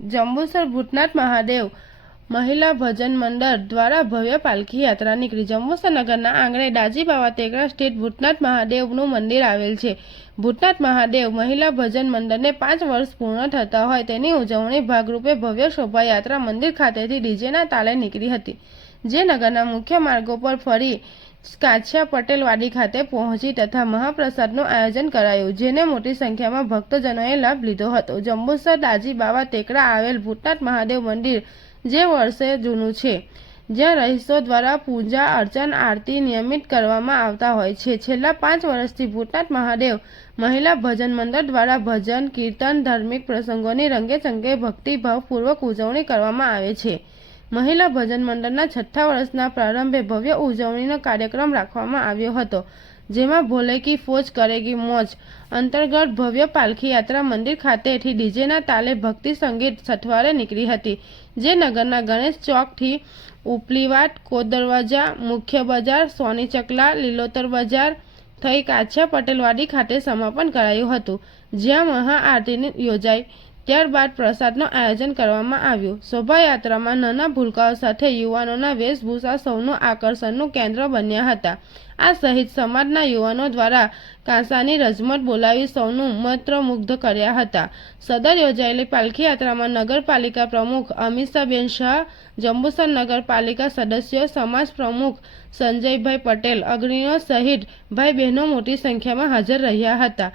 જંબુસર ભૂતનાથ મહાદેવ મહિલા ભજન મંડળ દ્વારા ભવ્ય પાલખી યાત્રા નીકળી। જંબુસર નગરના આંગણે દાજી બાવા તેકરા સ્થિત ભૂતનાથ મહાદેવનું મંદિર આવેલ છે। ભૂતનાથ મહાદેવ મહિલા ભજન મંડળને 5 વર્ષ પૂર્ણ થતા હોય તેની ઉજવણી ભાગરૂપે ભવ્ય શોભાયાત્રા મંદિર ખાતેથી ડીજેના તાલે નીકળી હતી, જે નગરના મુખ્ય માર્ગો પર ફરી કાછિયા પટેલ વાડી ખાતે પહોંચી તથા મહાપ્રસાદનું આયોજન કરાયું, જેને મોટી સંખ્યામાં ભક્તજનોએ લાભ લીધો હતો। જંબુસર દાજી બાવા તેકરા આવેલ ભૂતનાથ મહાદેવ મંદિર જે વર્ષે જૂનું છે, જ્યાં રહીશો દ્વારા પૂજા અર્ચન આરતી નિયમિત કરવામાં આવતા હોય છે। છેલ્લા 5 વર્ષથી ભૂતનાથ મહાદેવ મહિલા ભજન મંડળ દ્વારા ભજન કીર્તન ધાર્મિક પ્રસંગોની રંગેચંગે ભક્તિભાવપૂર્વક ઉજવણી કરવામાં આવે છે। મહિલા ભજન મંડળના 6થા વર્ષના પ્રારંભે ભવ્ય ઉજવણીનો કાર્યક્રમ રાખવામાં આવ્યો હતો, જેમાં ભોલે કી ફોજ કરેગી મોજ અંતર્ગત ભવ્ય પાલખી યાત્રા મંદિર ખાતેથી ડીજેના તાલે ભક્તિ સંગીત સથવારે નીકળી હતી, જે નગરના ગણેશ ચોકથી ઉપલીવાટ કોટ દરવાજા મુખ્ય બજાર સોની ચકલા લીલોતર બજાર થઈ કાછિયા પટેલવાડી ખાતે સમાપન કરાયું હતું, જ્યાં મહાઆરતી યોજાઈ। ત્યારબાદ પ્રસાદનું આયોજન કરવામાં આવ્યું। શોભાયાત્રામાં નાના ભૂલકાઓ સાથે યુવાનોના વેશભૂષા સૌનું આકર્ષણનું કેન્દ્ર બન્યા હતા। આ સહિત સમાજના યુવાનો દ્વારા કાંસાની રજમત બોલાવી સૌનું મંત્રમુગ્ધ કર્યા હતા। સદર યોજાયેલી પાલખી યાત્રામાં નગરપાલિકા પ્રમુખ અમીષાબેન શાહ, જંબુસર નગરપાલિકા સદસ્યો, સમાજ પ્રમુખ સંજયભાઈ પટેલ, અગ્રણીઓ સહિત ભાઈ બહેનો મોટી સંખ્યામાં હાજર રહ્યા હતા।